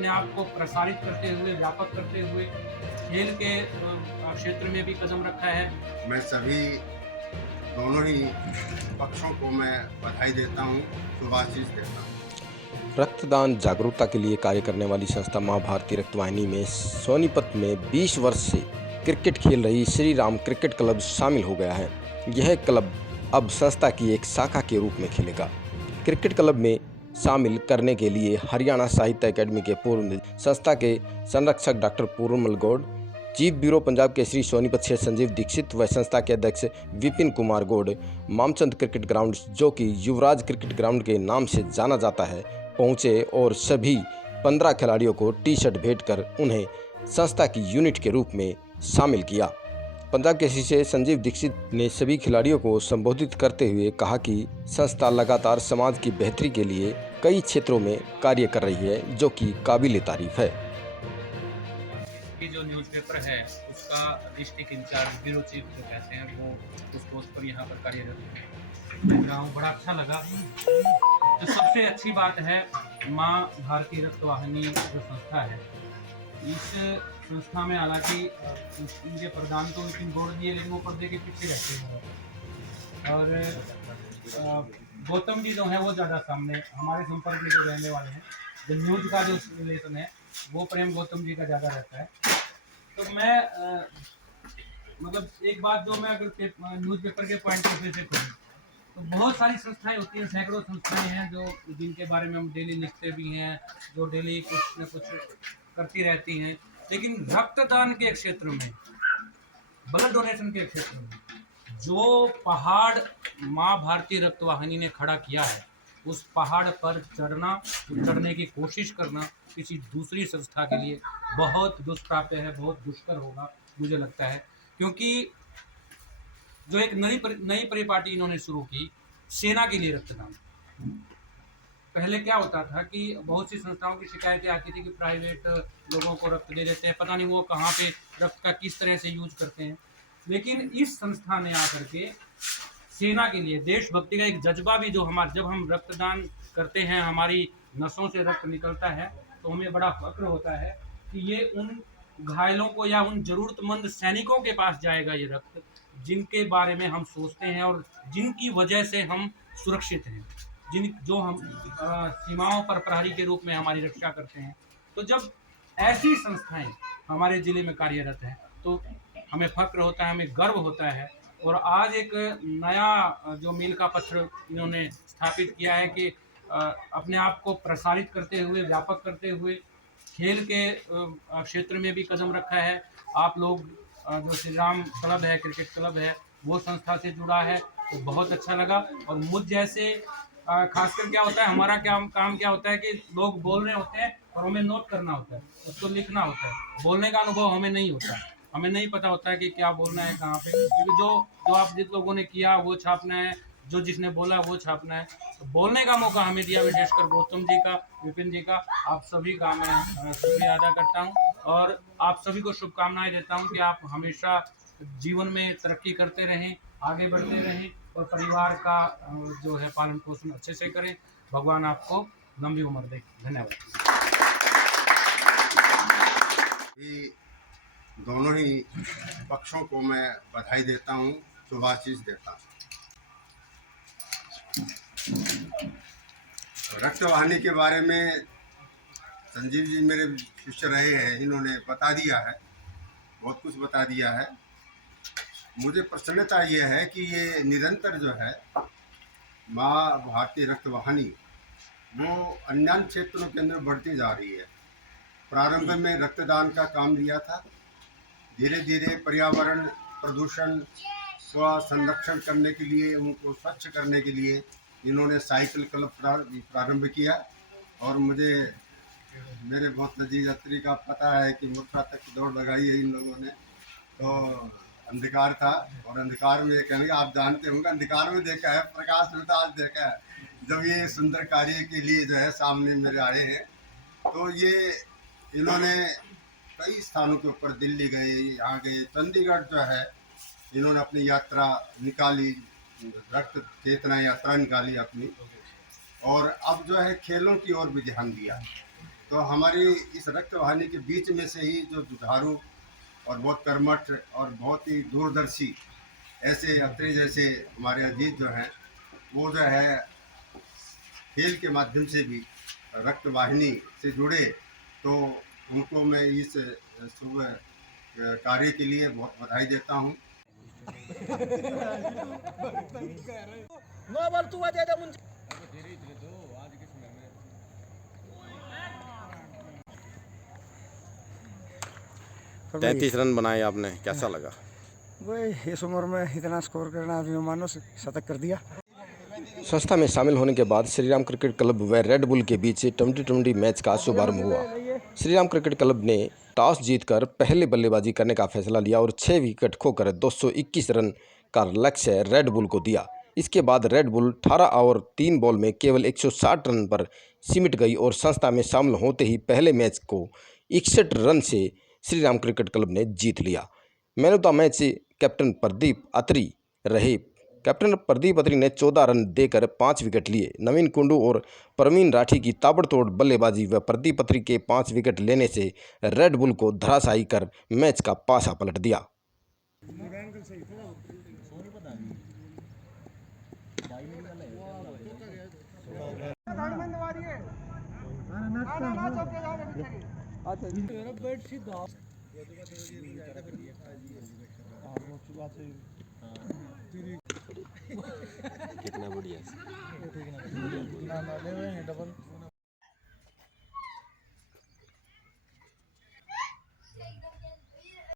अपने आप को प्रसारित करते हुए, व्यापक करते हुए खेल के क्षेत्र में भी कदम रखा है। मैं सभी दोनों ही पक्षों को मैं बधाई देता हूँ, शुभाशीष देता हूँ। रक्तदान जागरूकता के लिए कार्य करने वाली संस्था मां भारती रक्तवाहिनी में सोनीपत में 20 वर्ष से क्रिकेट खेल रही श्री राम क्रिकेट क्लब शामिल हो गया है। यह क्लब अब संस्था की एक शाखा के रूप में खेलेगा। क्रिकेट क्लब में शामिल करने के लिए हरियाणा साहित्य अकेडमी के पूर्व संस्था के संरक्षक doctor Purnamal Gaur, chief bureau Punjab Kesari Sonipat से संजीव दीक्षित व संस्था के अध्यक्ष विपिन कुमार गौड़ मामचंद क्रिकेट ग्राउंड, जो कि युवराज क्रिकेट ग्राउंड के नाम से जाना जाता है, पहुंचे और सभी 15 खिलाड़ियों को टी शर्ट भेंट कर उन्हें संस्था की यूनिट के रूप में शामिल किया। पंजाब केसरी से संजीव दीक्षित ने सभी खिलाड़ियों को संबोधित करते हुए कहा कि संस्था लगातार समाज की बेहतरी के लिए कई क्षेत्रों में कार्य कर रही है, जो कि काबिल तारीफ है। ये जो न्यूज़पेपर है उसका डिस्ट्रिक्ट इंचार्ज, ब्यूरो चीफ जो कहते हैं, वो उस पोस्ट पर यहाँ पर कार्यरत है। देख रहा हूँ, बड़ा अच्छा लगा। जो सबसे अच्छी बात है, माँ भारती रक्तवाहिनी जो संस्था है, इस संस्था में हालांकि इनके प्रधान तो विपिन गौड़ दिए, लेकिन वो पर्दे के पीछे रहते हैं। और गौतम जी जो है वो ज़्यादा सामने हमारे संपर्क में जो रहने वाले हैं, जो न्यूज़ का जो रिलेशन है वो प्रेम गौतम जी का ज़्यादा रहता है। तो मैं मतलब एक बात जो मैं अगर न्यूज़पेपर के पॉइंट ऑफ व्यू से कहूँ, तो बहुत सारी संस्थाएं होती हैं, सैकड़ों संस्थाएं हैं जो जिनके बारे में हम डेली लिखते भी हैं, जो डेली कुछ न कुछ करती रहती हैं। लेकिन रक्तदान के क्षेत्र में, ब्लड डोनेशन के क्षेत्र में जो पहाड़ माँ भारती रक्तवाहिनी ने खड़ा किया है, उस पहाड़ पर चढ़ने की कोशिश करना किसी दूसरी संस्था के लिए बहुत दुष्प्राप्य है, बहुत दुष्कर होगा मुझे लगता है। क्योंकि जो एक नई परिपाटी इन्होंने शुरू की, सेना के लिए रक्तदान। पहले क्या होता था कि बहुत सी संस्थाओं की शिकायतें आती थी कि प्राइवेट लोगों को रक्त दे देते हैं, पता नहीं वो कहाँ पे रक्त का किस तरह से यूज करते हैं। लेकिन इस संस्था ने आकर के सेना के लिए देशभक्ति का एक जज्बा भी, जो हमारे जब हम रक्तदान करते हैं, हमारी नसों से रक्त निकलता है, तो हमें बड़ा फक्र होता है कि ये उन घायलों को या उन जरूरतमंद सैनिकों के पास जाएगा ये रक्त, जिनके बारे में हम सोचते हैं और जिनकी वजह से हम सुरक्षित हैं, जो हम सीमाओं पर प्रहरी के रूप में हमारी रक्षा करते हैं। तो जब ऐसी संस्थाएं हमारे ज़िले में कार्यरत हैं, तो हमें फ़क्र होता है, हमें गर्व होता है। और आज एक नया जो मील का पत्थर इन्होंने स्थापित किया है कि अपने आप को प्रसारित करते हुए, व्यापक करते हुए खेल के क्षेत्र में भी कदम रखा है। आप लोग जो श्री राम क्लब है, क्रिकेट क्लब है, वो संस्था से जुड़ा है, तो बहुत अच्छा लगा। और मुझ जैसे खासकर क्या होता है, हमारा काम क्या होता है कि लोग बोल रहे होते हैं और हमें नोट करना होता है, उसको लिखना होता है। बोलने का अनुभव हमें नहीं होता, हमें नहीं पता होता है कि क्या बोलना है, कहाँ पे, क्योंकि जो जो आप जिन लोगों ने किया वो छापना है, जो जिसने बोला वो छापना है। तो बोलने का मौका हमें दिया, विशेषकर गौतम जी का, विपिन जी का, आप सभी का मैं शुक्रिया अदा करता हूँ। और आप सभी को शुभकामनाएं देता हूँ कि आप हमेशा जीवन में तरक्की करते रहें, आगे बढ़ते रहें और परिवार का जो है पालन पोषण अच्छे से करें। भगवान आपको लंबी उम्र दे। धन्यवाद। दोनों ही पक्षों को मैं बधाई देता हूँ, शुभाशीष देता हूँ। रक्तवाहिनी के बारे में संजीव जी मेरे शिष्य रहे हैं, इन्होंने बता दिया है, बहुत कुछ बता दिया है। मुझे प्रसन्नता ये है कि ये निरंतर जो है माँ भारती रक्तवाहिनी वो अन्य क्षेत्रों के अंदर बढ़ती जा रही है। प्रारंभ में रक्तदान का काम लिया था, धीरे धीरे पर्यावरण प्रदूषण का संरक्षण करने के लिए, उनको स्वच्छ करने के लिए इन्होंने साइकिल क्लब प्रारंभ किया। और मुझे मेरे बहुत नजीज यात्री का पता है कि मुर्खा तक दौड़ लगाई है इन लोगों ने। तो अंधकार था और अंधकार में कहने का, आप जानते होंगे, अंधकार में देखा है, प्रकाश में तो आज देखा है। जब ये सुंदर कार्य के लिए जो है सामने मेरे आए हैं, तो ये इन्होंने कई स्थानों के ऊपर, दिल्ली गए, यहाँ गए, चंडीगढ़ जो है इन्होंने अपनी यात्रा निकाली, रक्त चेतना यात्रा निकाली अपनी। और अब जो है खेलों की ओर भी ध्यान दिया। तो हमारी इस रक्त वाहिनी के बीच में से ही जो जुझारू और बहुत कर्मठ और बहुत ही दूरदर्शी ऐसे अत्री जैसे हमारे अजीत जो हैं, वो जो है खेल के माध्यम से भी रक्त वाहिनी से जुड़े, तो उनको मैं इस शुभ कार्य के लिए बहुत बधाई देता हूँ। तो 33 रन बनाए आपने, कैसा लगा? वही इस उम्र में इतना स्कोर करना, मानो शतक कर दिया। संस्था में शामिल होने के बाद श्रीराम क्रिकेट क्लब व रेड बुल के बीच T20 मैच का शुभारंभ हुआ। श्रीराम क्रिकेट क्लब ने टॉस जीतकर पहले बल्लेबाजी करने का फैसला लिया और 6 विकेट खोकर 221 रन का लक्ष्य रेड बुल को दिया। इसके बाद रेड बुल 18 ओवर 3 बॉल में केवल 160 रन पर सिमट गई और संस्था में शामिल होते ही पहले मैच को 61 रन से श्रीराम क्रिकेट क्लब ने जीत लिया। Man of the match captain Pradeep Atri रहे। कैप्टन प्रदीप अत्री ने 14 रन देकर 5 विकेट लिए। नवीन कुंडू और प्रवीण राठी की ताबड़तोड़ बल्लेबाजी व प्रदीप अत्री के 5 विकेट लेने से रेड बुल को धराशायी कर मैच का पासा पलट दिया। कितना बढ़िया।